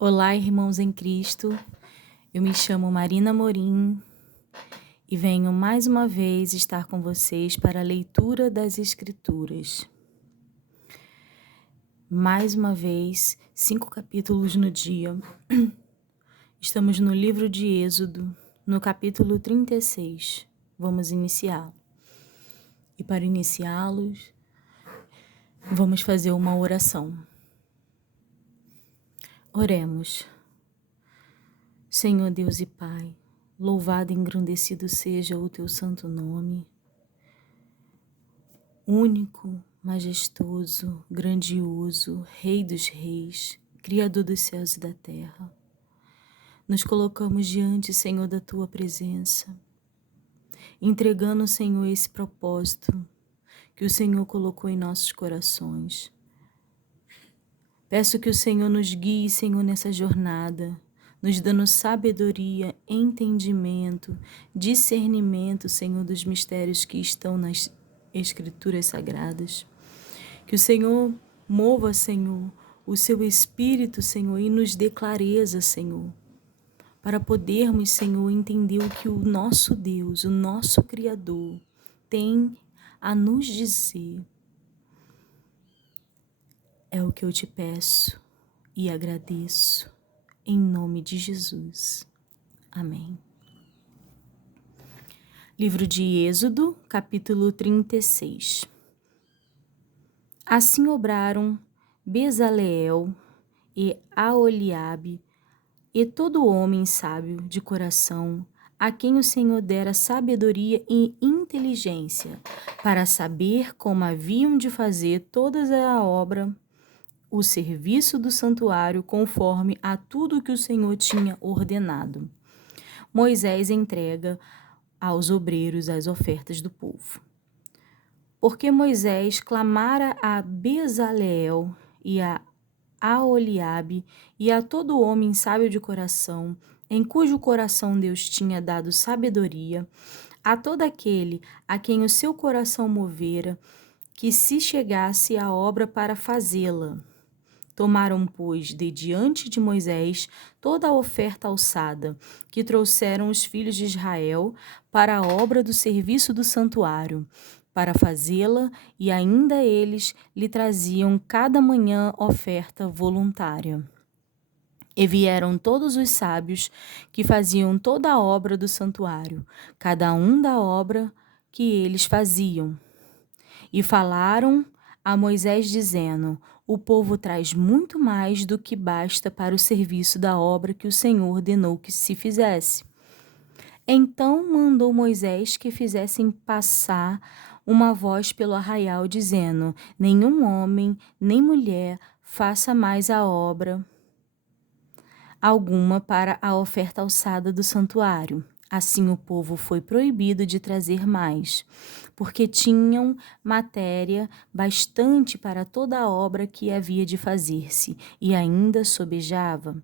Olá, irmãos em Cristo. Eu me chamo Marina Morim e venho mais uma vez estar com vocês para a leitura das Escrituras. Mais uma vez, 5 capítulos no dia. Estamos no livro de Êxodo, no capítulo 36. Vamos iniciá-lo. E para iniciá-los, vamos fazer uma oração. Oremos. Senhor Deus e Pai, louvado e engrandecido seja o teu santo nome, único, majestoso, grandioso, Rei dos reis, Criador dos céus e da terra. Nos colocamos diante, Senhor, da tua presença, entregando, Senhor, esse propósito que o Senhor colocou em nossos corações. Peço que o Senhor nos guie, Senhor, nessa jornada, nos dando sabedoria, entendimento, discernimento, Senhor, dos mistérios que estão nas Escrituras Sagradas. Que o Senhor mova, Senhor, o seu Espírito, Senhor, e nos dê clareza, Senhor, para podermos, Senhor, entender o que o nosso Deus, o nosso Criador, tem a nos dizer. É o que eu te peço e agradeço, em nome de Jesus. Amém. Livro de Êxodo, capítulo 36. Assim obraram Bezaleel e Aholiabe e todo homem sábio de coração, a quem o Senhor dera sabedoria e inteligência, para saber como haviam de fazer toda a obra, o serviço do santuário, conforme a tudo que o Senhor tinha ordenado. Moisés entrega aos obreiros as ofertas do povo. Porque Moisés clamara a Bezaleel e a Aholiabe e a todo homem sábio de coração, em cujo coração Deus tinha dado sabedoria, a todo aquele a quem o seu coração movera, que se chegasse à obra para fazê-la. Tomaram, pois, de diante de Moisés toda a oferta alçada, que trouxeram os filhos de Israel para a obra do serviço do santuário, para fazê-la, e ainda eles lhe traziam cada manhã oferta voluntária. E vieram todos os sábios que faziam toda a obra do santuário, cada um da obra que eles faziam. E falaram a Moisés, dizendo: o povo traz muito mais do que basta para o serviço da obra que o Senhor ordenou que se fizesse. Então mandou Moisés que fizessem passar uma voz pelo arraial, dizendo: nenhum homem, nem mulher faça mais a obra alguma para a oferta alçada do santuário. Assim o povo foi proibido de trazer mais, porque tinham matéria bastante para toda a obra que havia de fazer-se, e ainda sobejava.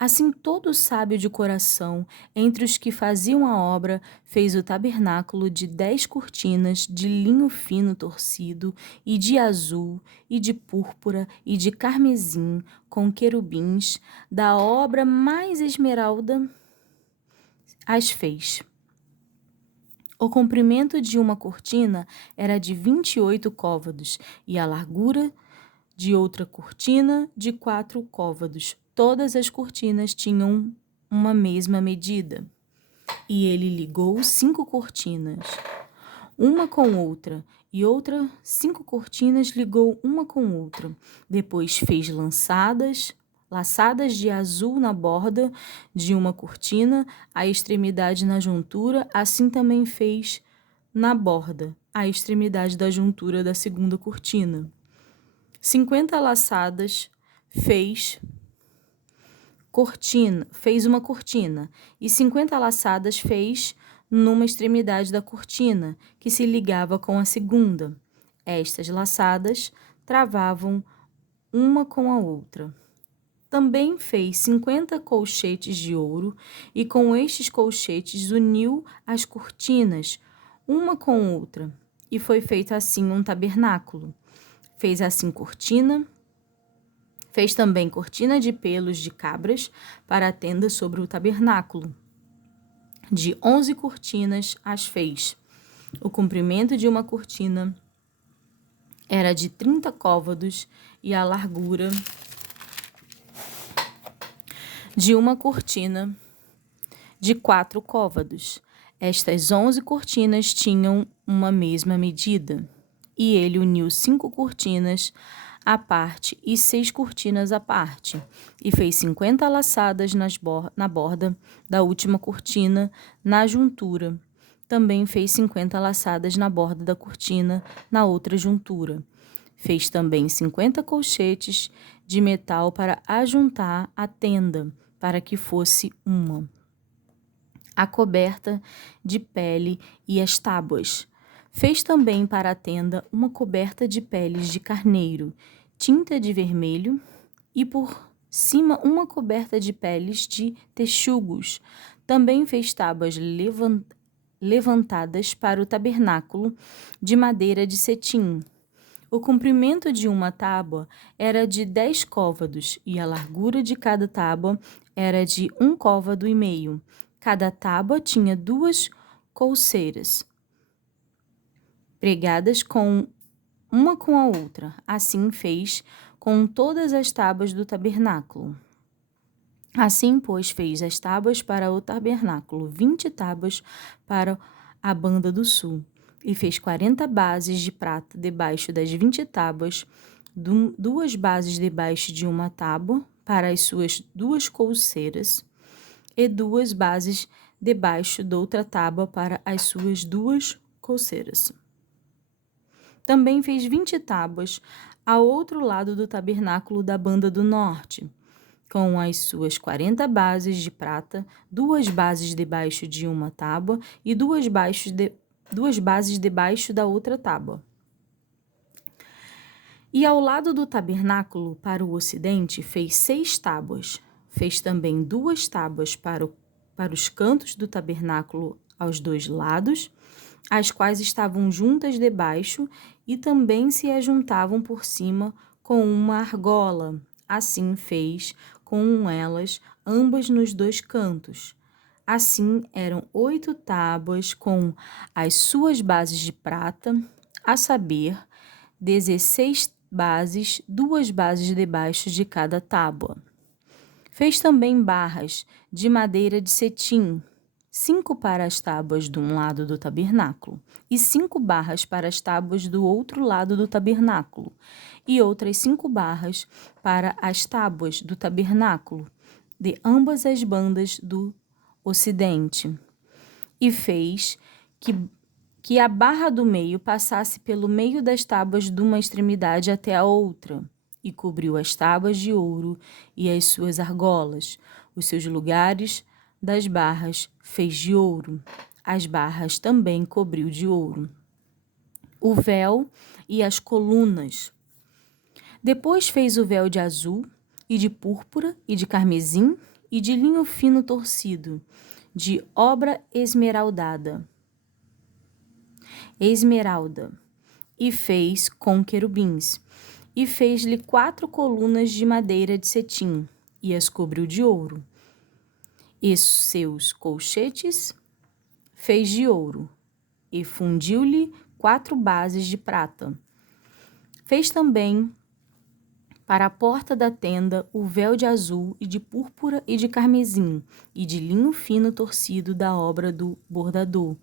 Assim todo sábio de coração, entre os que faziam a obra, fez o tabernáculo de 10 cortinas de linho fino torcido, e de azul, e de púrpura, e de carmesim, com querubins, da obra mais esmeralda as fez. O comprimento de uma cortina era de 28 côvados, e a largura de outra cortina de 4 côvados. Todas as cortinas tinham uma mesma medida. E ele ligou 5 cortinas, uma com outra, e outra 5 cortinas ligou uma com outra. Depois fez laçadas de azul na borda de uma cortina, a extremidade na juntura, assim também fez na borda, a extremidade da juntura da segunda cortina. 50 laçadas fez uma cortina, e 50 laçadas fez numa extremidade da cortina, que se ligava com a segunda. Estas laçadas travavam uma com a outra. Também fez 50 colchetes de ouro, e com estes colchetes uniu as cortinas, uma com outra, e foi feito assim um tabernáculo. Fez assim Fez também cortina de pelos de cabras para a tenda sobre o tabernáculo. De 11 cortinas as fez. O comprimento de uma cortina era de 30 côvados e a largura de uma cortina de 4 côvados. Estas 11 cortinas tinham uma mesma medida, e ele uniu 5 cortinas à parte e 6 cortinas à parte, e fez 50 laçadas na borda da última cortina, na juntura. Também fez 50 laçadas na borda da cortina, na outra juntura. Fez também 50 colchetes de metal para ajuntar a tenda, para que fosse uma. A coberta de pele e as tábuas. Fez também para a tenda uma coberta de peles de carneiro, tinta de vermelho, e por cima uma coberta de peles de texugos. Também fez tábuas levantadas para o tabernáculo de madeira de cetim. O comprimento de uma tábua era de 10 côvados, e a largura de cada tábua era de 1,5 côvado. Cada tábua tinha 2 colcheiras, pregadas uma com a outra. Assim fez com todas as tábuas do tabernáculo. Assim, pois, fez as tábuas para o tabernáculo, 20 tábuas para a banda do sul. E fez 40 bases de prata debaixo das 20 tábuas, 2 bases debaixo de uma tábua para as suas 2 colcheiras, e 2 bases debaixo de outra tábua para as suas 2 colcheiras. Também fez 20 tábuas ao outro lado do tabernáculo da banda do norte, com as suas 40 bases de prata, 2 bases debaixo de uma tábua e 2 bases debaixo da outra tábua. E ao lado do tabernáculo, para o ocidente, fez 6 tábuas. Fez também 2 tábuas para os cantos do tabernáculo aos 2 lados, as quais estavam juntas debaixo e também se ajuntavam por cima com uma argola. Assim fez com elas ambas nos 2 cantos. Assim eram 8 tábuas com as suas bases de prata, a saber, 16 bases, 2 bases debaixo de cada tábua. Fez também barras de madeira de cetim, 5 para as tábuas de um lado do tabernáculo, e 5 barras para as tábuas do outro lado do tabernáculo, e outras 5 barras para as tábuas do tabernáculo, de ambas as bandas do ocidente. E fez que a barra do meio passasse pelo meio das tábuas de uma extremidade até a outra, e cobriu as tábuas de ouro e as suas argolas. Os seus lugares das barras fez de ouro. As barras também cobriu de ouro. O véu e as colunas. Depois fez o véu de azul, e de púrpura, e de carmesim, e de linho fino torcido, de obra esmeralda, e fez com querubins. E fez-lhe 4 colunas de madeira de cetim, e as cobriu de ouro. E seus colchetes fez de ouro, e fundiu-lhe 4 bases de prata. Fez também para a porta da tenda o véu de azul e de púrpura e de carmesim, e de linho fino torcido da obra do bordador,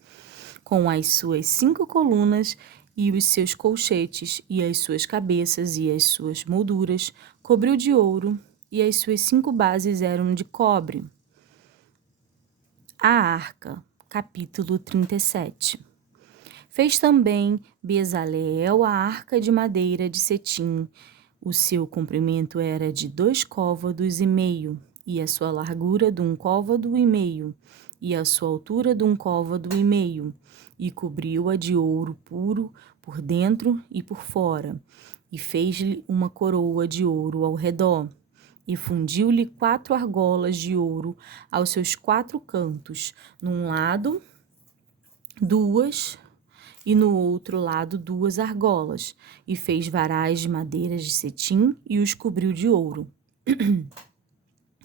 com as suas 5 colunas e os seus colchetes, e as suas cabeças e as suas molduras, cobriu de ouro, e as suas 5 bases eram de cobre. A arca, capítulo 37. Fez também Bezaleel a arca de madeira de cetim. O seu comprimento era de 2,5 côvados, e a sua largura de 1,5 côvado, e a sua altura de 1,5 côvado, e cobriu-a de ouro puro por dentro e por fora, e fez-lhe uma coroa de ouro ao redor, e fundiu-lhe 4 argolas de ouro aos seus 4 cantos, num lado 2 e no outro lado 2 argolas, e fez varais de madeira de cetim e os cobriu de ouro.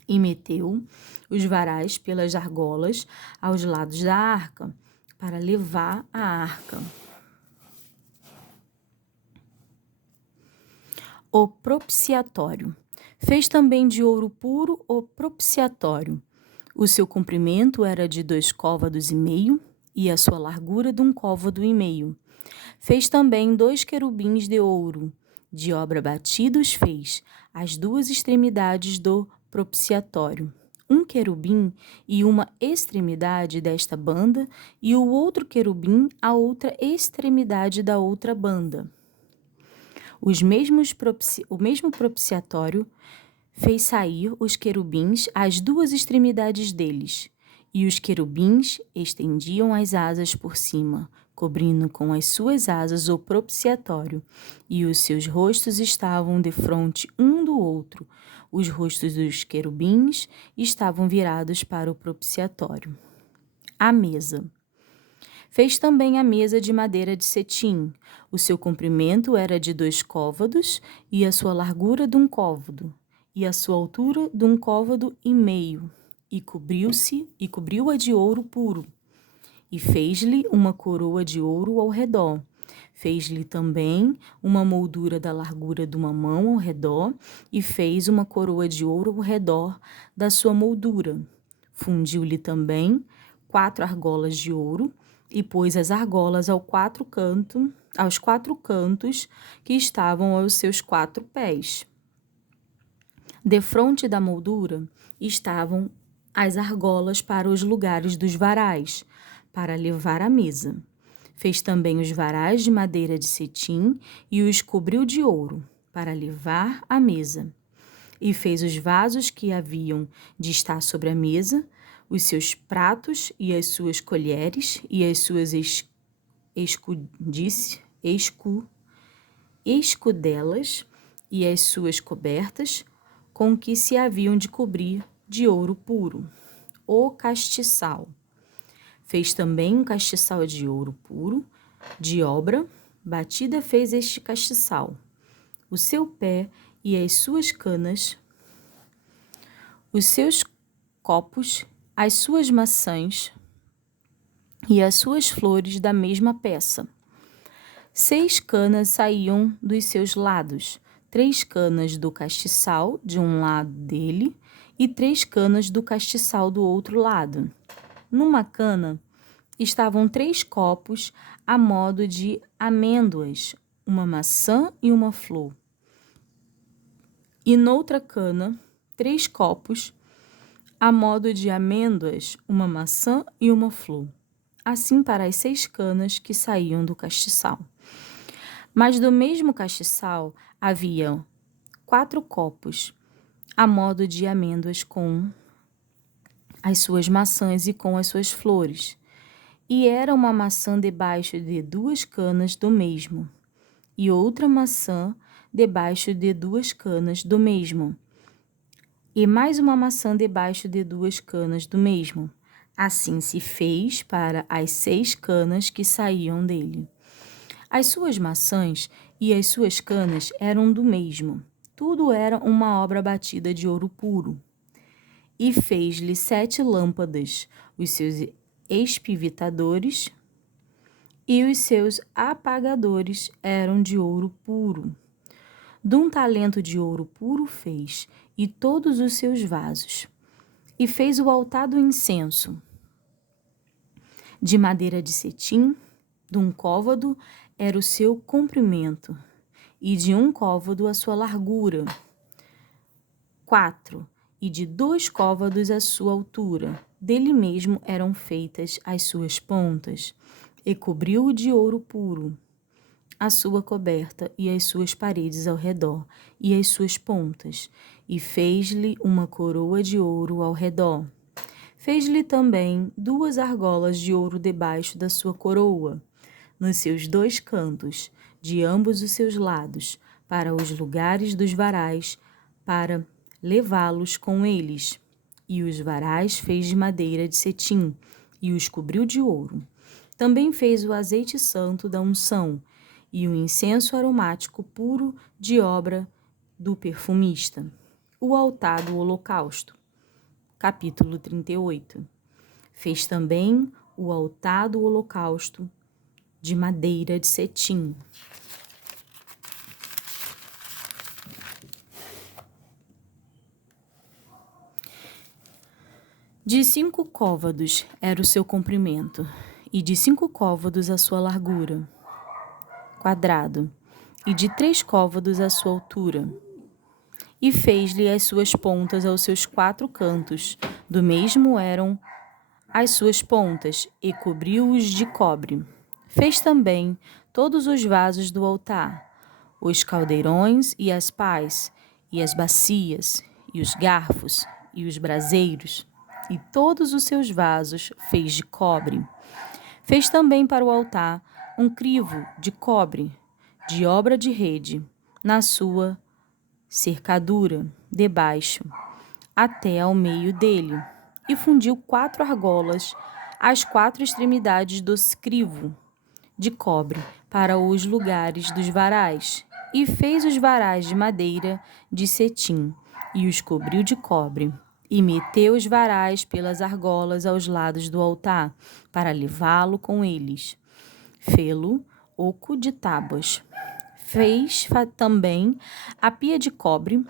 E meteu os varais pelas argolas aos lados da arca, para levar a arca. O propiciatório. Fez também de ouro puro o propiciatório. O seu comprimento era de 2 côvados e meio, e a sua largura de 1 côvado e meio. Fez também 2 querubins de ouro. De obra batida os fez, as 2 extremidades do propiciatório. Um querubim e uma extremidade desta banda, e o outro querubim a outra extremidade da outra banda. O mesmo propiciatório fez sair os querubins às 2 extremidades deles, e os querubins estendiam as asas por cima, cobrindo com as suas asas o propiciatório, e os seus rostos estavam defronte um do outro. Os rostos dos querubins estavam virados para o propiciatório. A mesa. Fez também a mesa de madeira de cetim. O seu comprimento era de 2 côvados, e a sua largura de 1 côvado, e a sua altura de 1 côvado e meio, e cobriu-a de ouro puro. E fez-lhe uma coroa de ouro ao redor. Fez-lhe também uma moldura da largura de 1 mão ao redor, e fez uma coroa de ouro ao redor da sua moldura. Fundiu-lhe também 4 argolas de ouro, e pôs as argolas aos 4 cantos que estavam aos seus 4 pés. Defronte da moldura estavam as argolas para os lugares dos varais, para levar a mesa. Fez também os varais de madeira de cetim e os cobriu de ouro, para levar a mesa. E fez os vasos que haviam de estar sobre a mesa, os seus pratos e as suas colheres e as suas escudelas e as suas cobertas, com que se haviam de cobrir de ouro puro. O castiçal. Fez também um castiçal de ouro puro, de obra batida fez este castiçal. O seu pé e as suas canas, os seus copos, as suas maçãs e as suas flores da mesma peça. 6 canas saíam dos seus lados, 3 canas do castiçal de um lado dele e 3 canas do castiçal do outro lado. Numa cana estavam 3 copos a modo de amêndoas, uma maçã e uma flor. E noutra cana, 3 copos a modo de amêndoas, uma maçã e uma flor. Assim para as 6 canas que saíam do castiçal. Mas do mesmo castiçal havia 4 copos, a modo de amêndoas com as suas maçãs e com as suas flores. E era uma maçã debaixo de 2 canas do mesmo, e outra maçã debaixo de 2 canas do mesmo, e mais uma maçã debaixo de 2 canas do mesmo. Assim se fez para as 6 canas que saíam dele. As suas maçãs e as suas canas eram do mesmo. Tudo era uma obra batida de ouro puro. E fez-lhe 7 lâmpadas, os seus espivitadores e os seus apagadores eram de ouro puro. De 1 talento de ouro puro fez, e todos os seus vasos. E fez o altar do incenso, de madeira de cetim, de 1 côvado era o seu comprimento, e de 1 côvado a sua largura. 4, e de 2 côvados a sua altura. Dele mesmo eram feitas as suas pontas, e cobriu-o de ouro puro, a sua coberta e as suas paredes ao redor, e as suas pontas, e fez-lhe uma coroa de ouro ao redor. Fez-lhe também 2 argolas de ouro debaixo da sua coroa, nos seus 2 cantos, de ambos os seus lados, para os lugares dos varais, para levá-los com eles. E os varais fez de madeira de cetim, e os cobriu de ouro. Também fez o azeite santo da unção e o incenso aromático puro de obra do perfumista. O altar do holocausto. Capítulo 38. Fez também o altar do holocausto de madeira de cetim. De 5 côvados era o seu comprimento, e de 5 côvados a sua largura, quadrado, e de 3 côvados a sua altura. E fez-lhe as suas pontas aos seus 4 cantos, do mesmo eram as suas pontas, e cobriu-os de cobre. Fez também todos os vasos do altar, os caldeirões e as pás, e as bacias, e os garfos, e os braseiros, e todos os seus vasos fez de cobre. Fez também para o altar um crivo de cobre, de obra de rede, na sua cercadura, debaixo, até ao meio dele, e fundiu 4 argolas, às 4 extremidades do crivo de cobre, para os lugares dos varais, e fez os varais de madeira de cetim, e os cobriu de cobre, e meteu os varais pelas argolas aos lados do altar, para levá-lo com eles. Fê-lo oco de tábuas. Fez também a pia de cobre,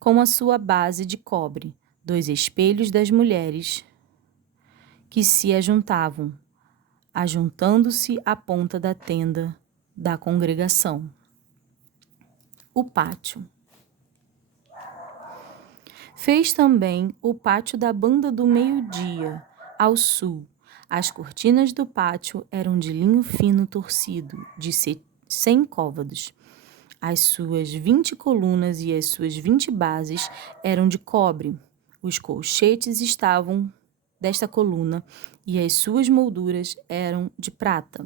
com a sua base de cobre, 2 espelhos das mulheres que se ajuntavam, ajuntando-se à ponta da tenda da congregação. O pátio. Fez também o pátio da banda do meio-dia, ao sul. As cortinas do pátio eram de linho fino torcido, de 100 côvados. As suas 20 colunas e as suas 20 bases eram de cobre. Os colchetes estavam desta coluna e as suas molduras eram de prata.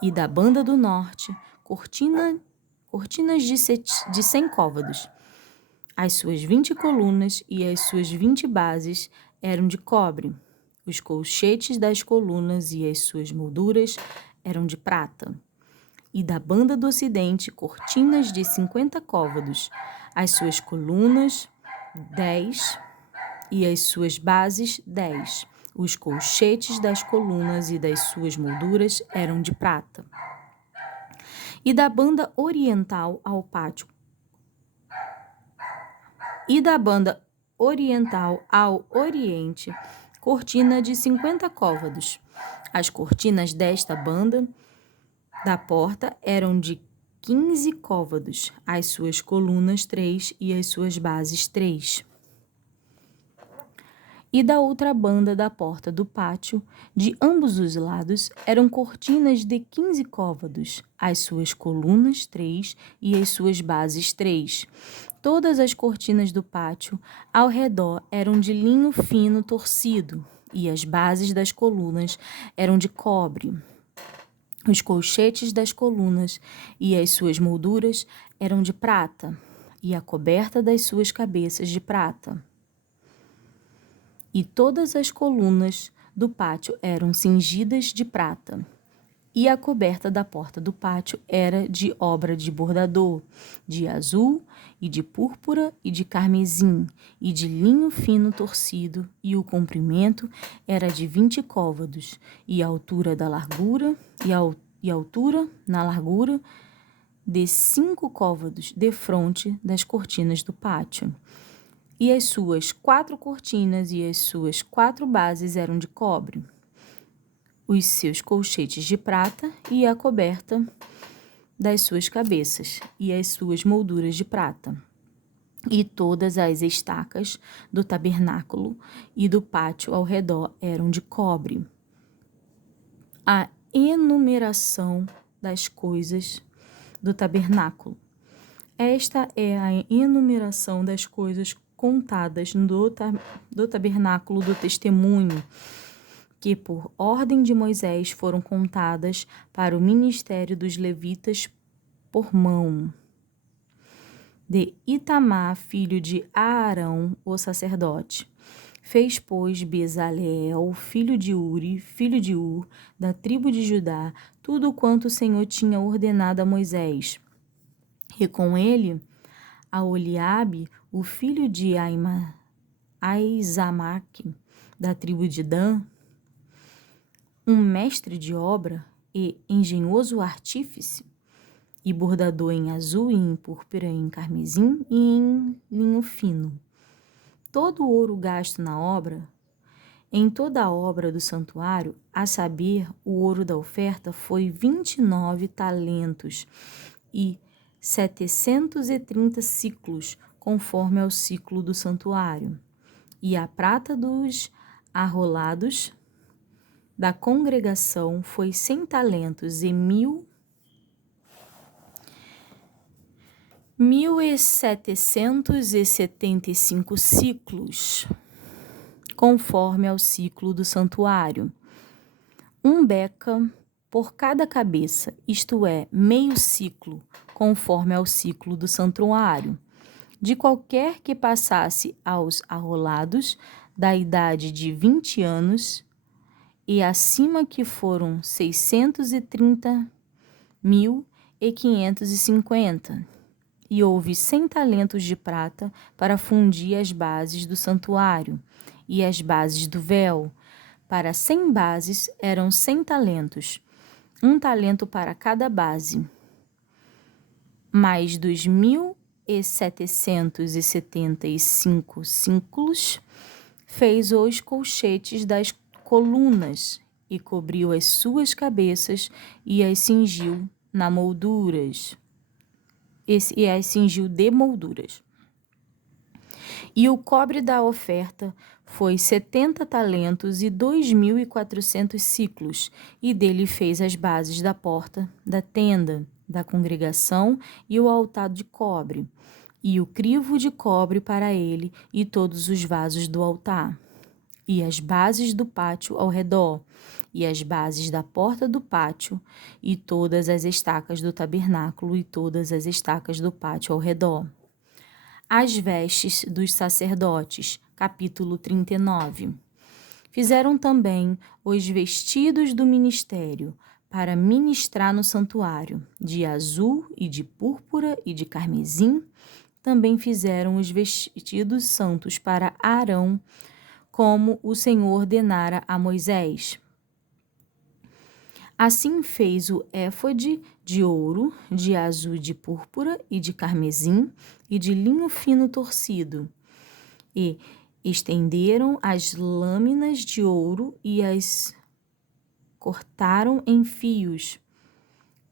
E da banda do norte, cortinas de 100 côvados. As suas 20 colunas e as suas 20 bases eram de cobre. Os colchetes das colunas e as suas molduras eram de prata. E da banda do ocidente, cortinas de 50 côvados. As suas colunas, 10, e as suas bases, 10. Os colchetes das colunas e das suas molduras eram de prata. E da banda oriental ao pátio. E da banda oriental ao oriente, cortina de 50 côvados. As cortinas desta banda da porta eram de 15 côvados, as suas colunas 3 e as suas bases 3. E da outra banda da porta do pátio, de ambos os lados, eram cortinas de 15 côvados, as suas colunas 3 e as suas bases 3. Todas as cortinas do pátio ao redor eram de linho fino torcido, e as bases das colunas eram de cobre. Os colchetes das colunas e as suas molduras eram de prata, e a coberta das suas cabeças de prata. E todas as colunas do pátio eram cingidas de prata. E a coberta da porta do pátio era de obra de bordador, de azul e de púrpura e de carmesim, e de linho fino torcido, e o comprimento era de 20 côvados, e a altura da largura, e a altura na largura de 5 côvados, defronte das cortinas do pátio. E as suas 4 cortinas e as suas 4 bases eram de cobre, os seus colchetes de prata e a coberta das suas cabeças e as suas molduras de prata. E todas as estacas do tabernáculo e do pátio ao redor eram de cobre. A enumeração das coisas do tabernáculo. Esta é a enumeração das coisas contadas do tabernáculo do testemunho, que por ordem de Moisés foram contadas para o ministério dos levitas por mão de Itamar, filho de Aarão, o sacerdote. Fez, pois, Bezaleel, filho de Uri, filho de Ur, da tribo de Judá, tudo quanto o Senhor tinha ordenado a Moisés. E com ele, Aholiabe, o filho de Aizamaque, da tribo de Dan, um mestre de obra e engenhoso artífice, e bordador em azul e em púrpura, em carmesim e em linho fino. Todo o ouro gasto na obra, em toda a obra do santuário, a saber, o ouro da oferta, foi 29 talentos e 730 ciclos, conforme ao ciclo do santuário. E a prata dos arrolados da congregação foi 100 talentos e 1.775 ciclos, conforme ao ciclo do santuário. Um beca por cada cabeça, isto é, meio ciclo, conforme ao ciclo do santuário. De qualquer que passasse aos arrolados da idade de 20 anos e acima, que foram 630.550. E houve 100 talentos de prata para fundir as bases do santuário e as bases do véu. Para 100 bases eram 100 talentos, um talento para cada base. Mais 2.775 ciclos fez os colchetes das colunas e cobriu as suas cabeças e as cingiu de molduras. E o cobre da oferta foi 70 talentos e 2.400 ciclos, e dele fez as bases da porta, da tenda, da congregação e o altar de cobre, e o crivo de cobre para ele e todos os vasos do altar, e as bases do pátio ao redor, e as bases da porta do pátio, e todas as estacas do tabernáculo e todas as estacas do pátio ao redor. As vestes dos sacerdotes, capítulo 39. Fizeram também os vestidos do ministério, para ministrar no santuário, de azul e de púrpura e de carmesim. Também fizeram os vestidos santos para Arão, como o Senhor ordenara a Moisés. Assim fez o éfode de ouro, de azul, de púrpura e de carmesim e de linho fino torcido. E estenderam as lâminas de ouro e as cortaram em fios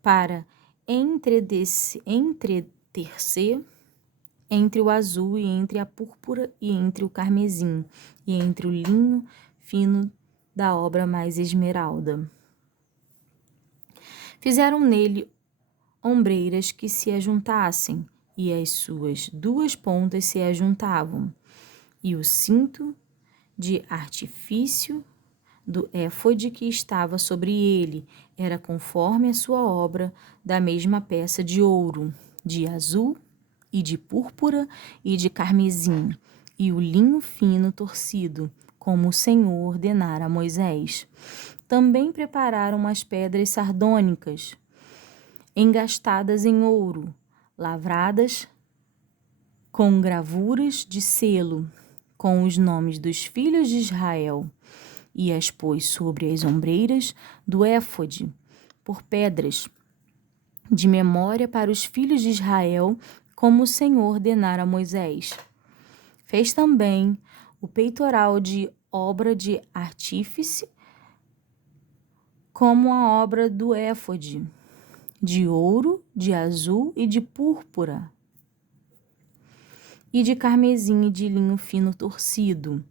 para entreter-se entre o azul e entre a púrpura e entre o carmesim e entre o linho fino da obra mais esmeralda. Fizeram nele ombreiras que se ajuntassem, e as suas duas pontas se ajuntavam, e o cinto de artifício do éfode que estava sobre ele era conforme a sua obra, da mesma peça de ouro, de azul e de púrpura e de carmesim, e o linho fino torcido, como o Senhor ordenara a Moisés. Também prepararam as pedras sardônicas, engastadas em ouro, lavradas com gravuras de selo, com os nomes dos filhos de Israel, e as pôs sobre as ombreiras do éfode, por pedras, de memória para os filhos de Israel, como o Senhor ordenara a Moisés. Fez também o peitoral de obra de artífice, como a obra do éfode, de ouro, de azul e de púrpura, e de carmesim e de linho fino torcido.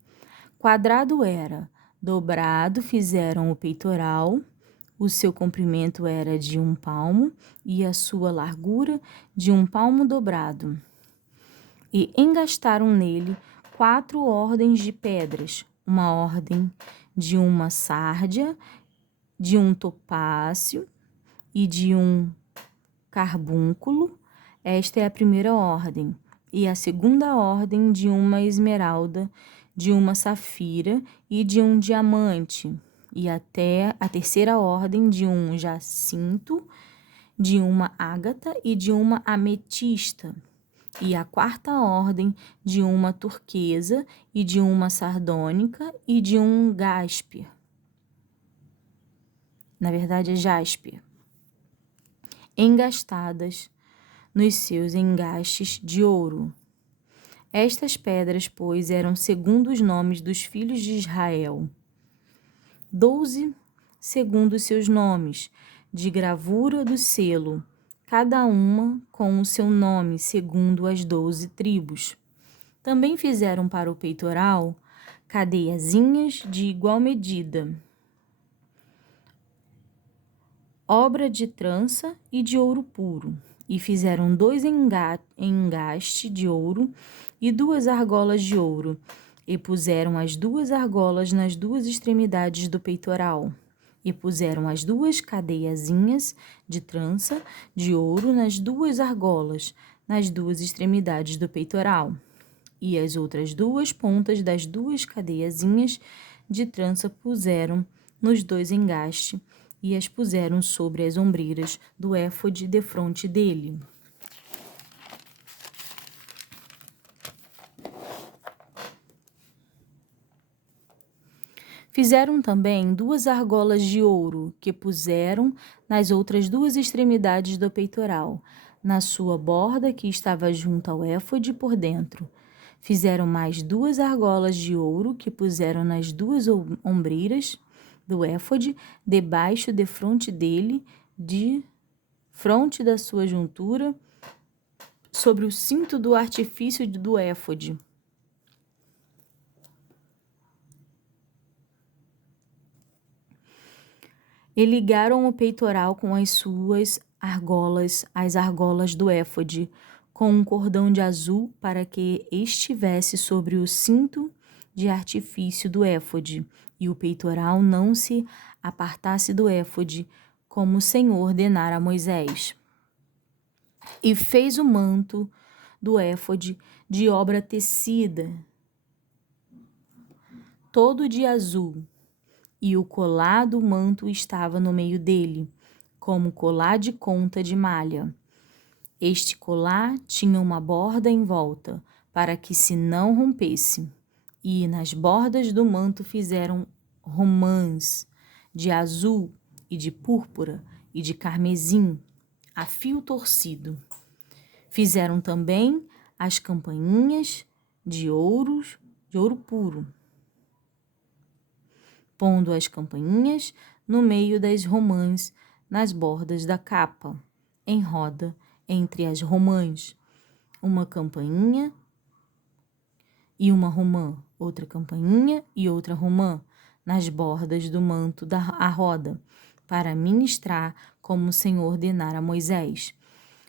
Quadrado era, dobrado fizeram o peitoral, o seu comprimento era de 1 palmo, e a sua largura de 1 palmo dobrado. E engastaram nele 4 ordens de pedras, uma ordem de uma sárdia, de um topázio e de um carbúnculo. Esta é a primeira ordem. E a segunda ordem de uma esmeralda, de uma safira e de um diamante, e até a terceira ordem de um jacinto, de uma ágata e de uma ametista, e a quarta ordem de uma turquesa e de uma sardônica e de um jaspe. Na verdade é jaspe. Engastadas nos seus engastes de ouro. Estas pedras, pois, eram segundo os nomes dos filhos de Israel. 12 segundo os seus nomes, de gravura do selo, cada uma com o seu nome, segundo as 12 tribos. Também fizeram para o peitoral cadeiazinhas de igual medida, obra de trança e de ouro puro, e fizeram 2 engastes de ouro e 2 argolas de ouro, e puseram as 2 argolas nas 2 extremidades do peitoral, e puseram as 2 cadeiazinhas de trança de ouro nas 2 argolas, nas 2 extremidades do peitoral, e as outras 2 pontas das 2 cadeiazinhas de trança puseram nos 2 engastes, e as puseram sobre as ombreiras do éfode defronte dele. Fizeram também 2 argolas de ouro, que puseram nas outras 2 extremidades do peitoral, na sua borda que estava junto ao éfode por dentro. Fizeram mais 2 argolas de ouro, que puseram nas 2 ombreiras do éfode, debaixo defronte dele, de fronte da sua juntura, sobre o cinto do artifício do éfode. E ligaram o peitoral com as suas argolas, as argolas do éfode, com um cordão de azul para que estivesse sobre o cinto de artifício do éfode, e o peitoral não se apartasse do éfode, como o Senhor ordenara a Moisés. E fez o manto do éfode de obra tecida, todo de azul, e o colar do manto estava no meio dele, como colar de conta de malha. Este colar tinha uma borda em volta, para que se não rompesse. E nas bordas do manto fizeram romãs de azul e de púrpura e de carmesim, a fio torcido. Fizeram também as campainhas de ouro puro, pondo as campainhas no meio das romãs, nas bordas da capa, em roda entre as romãs, uma campainha e uma romã, outra campainha e outra romã, nas bordas do manto a roda, para ministrar como o Senhor ordenara a Moisés.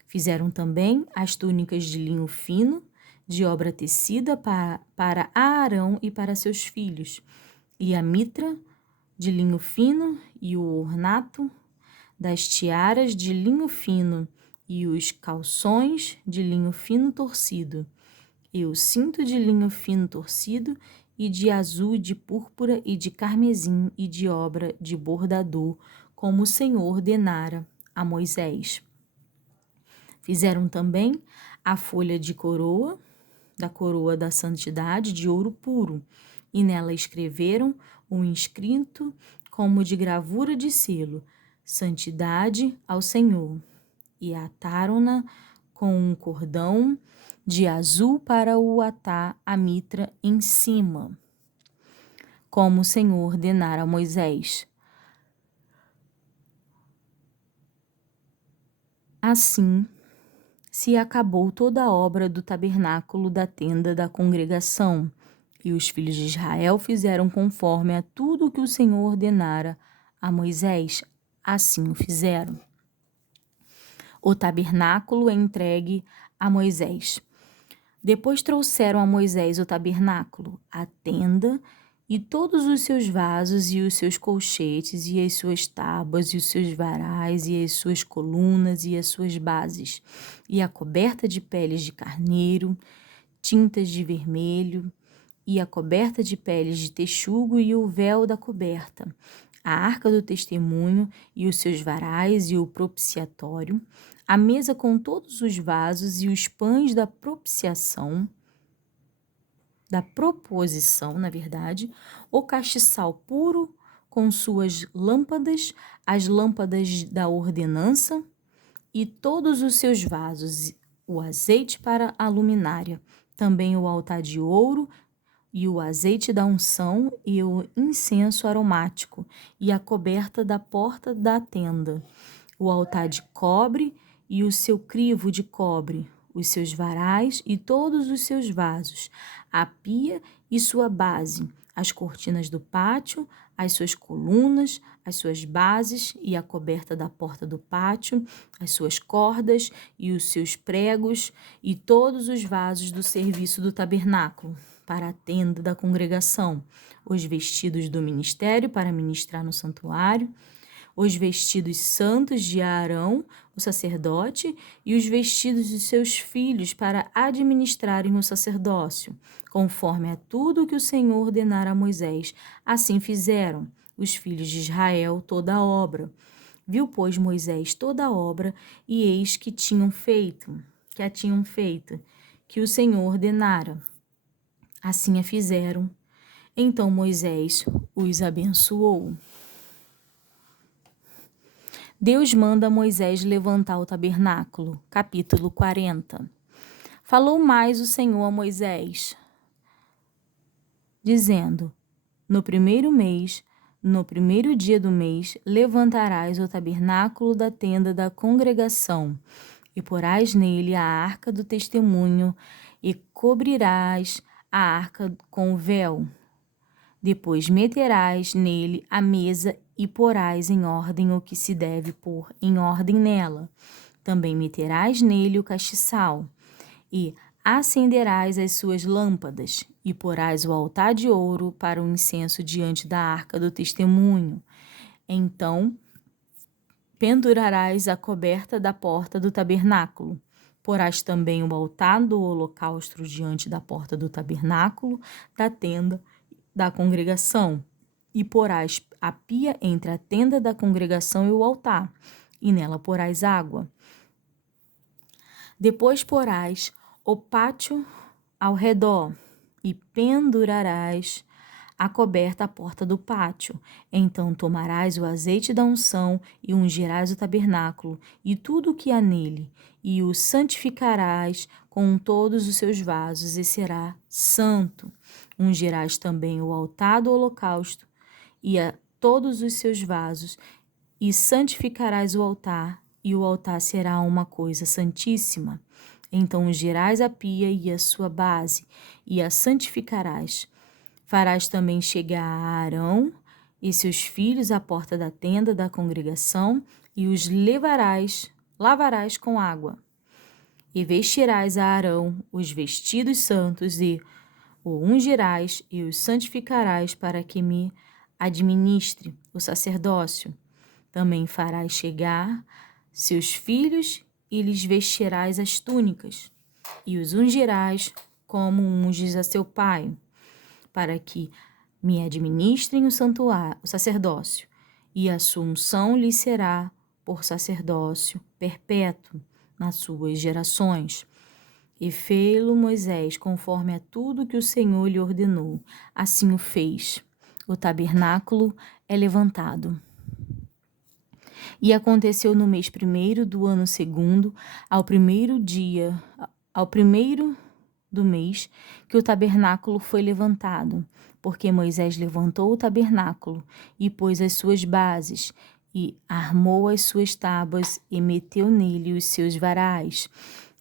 Fizeram também as túnicas de linho fino, de obra tecida para Arão e para seus filhos, e a mitra de linho fino e o ornato das tiaras de linho fino e os calções de linho fino torcido, e o cinto de linho fino torcido e de azul, de púrpura e de carmesim e de obra de bordador, como o Senhor ordenara a Moisés. Fizeram também a folha de coroa, da coroa da santidade, de ouro puro, e nela escreveram um inscrito como de gravura de selo, santidade ao Senhor, e ataram-na com um cordão de azul para o atar a mitra em cima, como o Senhor ordenara a Moisés. Assim se acabou toda a obra do tabernáculo da tenda da congregação, e os filhos de Israel fizeram conforme a tudo o que o Senhor ordenara a Moisés, assim o fizeram. O tabernáculo é entregue a Moisés. Depois trouxeram a Moisés o tabernáculo, a tenda e todos os seus vasos e os seus colchetes e as suas tábuas e os seus varais e as suas colunas e as suas bases, e a coberta de peles de carneiro, tintas de vermelho e a coberta de peles de texugo e o véu da coberta, a arca do testemunho e os seus varais e o propiciatório, a mesa com todos os vasos e os pães da proposição, na verdade, o castiçal puro com suas lâmpadas, as lâmpadas da ordenança e todos os seus vasos, o azeite para a luminária, também o altar de ouro e o azeite da unção e o incenso aromático e a coberta da porta da tenda, o altar de cobre e o seu crivo de cobre, os seus varais e todos os seus vasos, a pia e sua base, as cortinas do pátio, as suas colunas, as suas bases e a coberta da porta do pátio, as suas cordas e os seus pregos e todos os vasos do serviço do tabernáculo, para a tenda da congregação, os vestidos do ministério para ministrar no santuário, os vestidos santos de Arão, o sacerdote, e os vestidos de seus filhos para administrarem o sacerdócio, conforme a tudo que o Senhor ordenara a Moisés. Assim fizeram os filhos de Israel toda a obra. Viu, pois, Moisés toda a obra, e eis que a tinham feito, que o Senhor ordenara. Assim a fizeram. Então Moisés os abençoou. Deus manda a Moisés levantar o tabernáculo. Capítulo 40. Falou mais o Senhor a Moisés, dizendo: No primeiro mês, no primeiro dia do mês, levantarás o tabernáculo da tenda da congregação, e porás nele a arca do testemunho, e cobrirás a arca com o véu. Depois meterás nele a mesa e porás em ordem o que se deve pôr em ordem nela. Também meterás nele o castiçal, e acenderás as suas lâmpadas, e porás o altar de ouro para o incenso diante da arca do testemunho. Então pendurarás a coberta da porta do tabernáculo. Porás também o altar do holocausto diante da porta do tabernáculo, da tenda da congregação, e porás a pia entre a tenda da congregação e o altar, e nela porás água. Depois porás o pátio ao redor, e pendurarás a coberta à porta do pátio. Então tomarás o azeite da unção e ungirás o tabernáculo e tudo o que há nele, e o santificarás com todos os seus vasos, e será santo. Ungirás também o altar do holocausto e a todos os seus vasos, e santificarás o altar, e o altar será uma coisa santíssima. Então ungirás a pia e a sua base, e a santificarás. Farás também chegar a Arão e seus filhos à porta da tenda da congregação, e os lavarás com água. E vestirás a Arão os vestidos santos, e o ungirás e os santificarás para que me administre o sacerdócio. Também farás chegar seus filhos e lhes vestirás as túnicas, e os ungirás como unges a seu pai, para que me administrem o sacerdócio, e a sua unção lhe será por sacerdócio perpétuo nas suas gerações. E fê-lo Moisés conforme a tudo que o Senhor lhe ordenou. Assim o fez. O tabernáculo é levantado. E aconteceu no mês primeiro do ano segundo, ao primeiro do mês, que o tabernáculo foi levantado, porque Moisés levantou o tabernáculo e pôs as suas bases, e armou as suas tábuas e meteu nele os seus varais,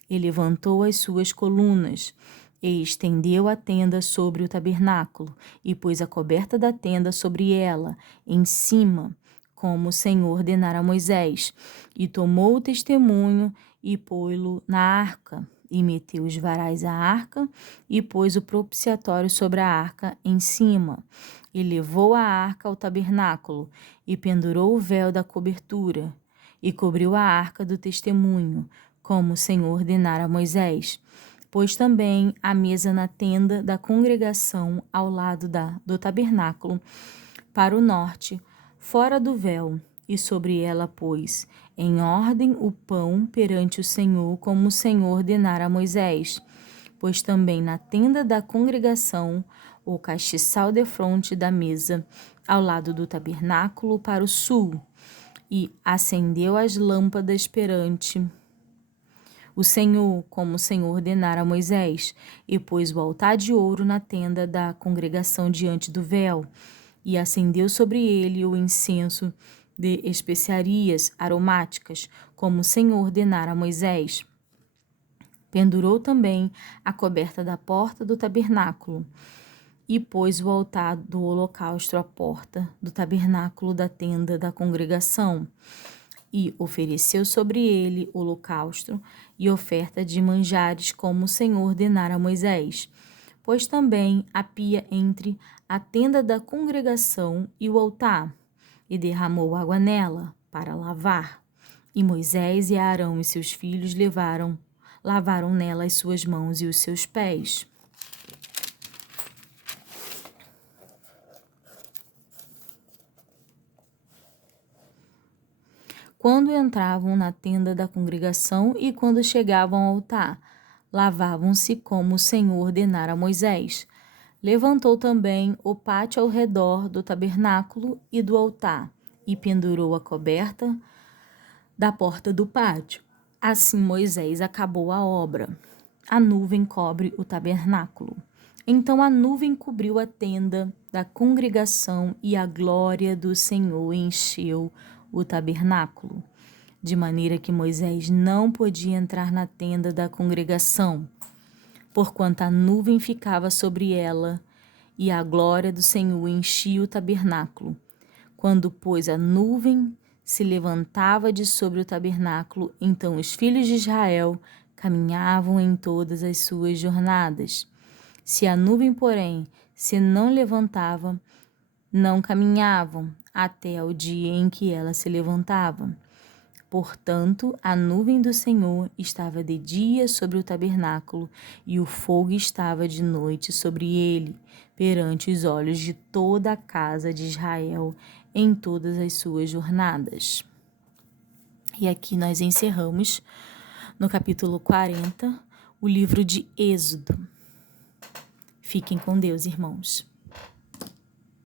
e levantou as suas colunas, e estendeu a tenda sobre o tabernáculo, e pôs a coberta da tenda sobre ela, em cima, como o Senhor ordenara a Moisés, e tomou o testemunho e pô-lo na arca, e meteu os varais à arca, e pôs o propiciatório sobre a arca em cima, e levou a arca ao tabernáculo, e pendurou o véu da cobertura, e cobriu a arca do testemunho, como o Senhor ordenara a Moisés. Pôs também a mesa na tenda da congregação ao lado do tabernáculo, para o norte, fora do véu, e sobre ela pôs em ordem o pão perante o Senhor, como o Senhor ordenara a Moisés. Pôs também na tenda da congregação o castiçal defronte da mesa, ao lado do tabernáculo para o sul, e acendeu as lâmpadas perante o Senhor, como o Senhor ordenara a Moisés, e pôs o altar de ouro na tenda da congregação diante do véu, e acendeu sobre ele o incenso de especiarias aromáticas, como o Senhor ordenara a Moisés. Pendurou também a coberta da porta do tabernáculo, e pôs o altar do holocausto à porta do tabernáculo da tenda da congregação, e ofereceu sobre ele holocausto e oferta de manjares, como o Senhor ordenara a Moisés. Pôs também a pia entre a tenda da congregação e o altar, e derramou água nela para lavar. E Moisés e Arão e seus filhos lavaram nela as suas mãos e os seus pés. Quando entravam na tenda da congregação e quando chegavam ao altar, lavavam-se como o Senhor ordenara a Moisés. Levantou também o pátio ao redor do tabernáculo e do altar, e pendurou a coberta da porta do pátio. Assim Moisés acabou a obra. A nuvem cobre o tabernáculo. Então a nuvem cobriu a tenda da congregação e a glória do Senhor encheu o tabernáculo, de maneira que Moisés não podia entrar na tenda da congregação, porquanto a nuvem ficava sobre ela e a glória do Senhor enchia o tabernáculo. Quando, pois, a nuvem se levantava de sobre o tabernáculo, então os filhos de Israel caminhavam em todas as suas jornadas. Se a nuvem, porém, se não levantava, não caminhavam até o dia em que ela se levantava. Portanto, a nuvem do Senhor estava de dia sobre o tabernáculo, e o fogo estava de noite sobre ele, perante os olhos de toda a casa de Israel, em todas as suas jornadas. E aqui nós encerramos, no capítulo 40, o livro de Êxodo. Fiquem com Deus, irmãos.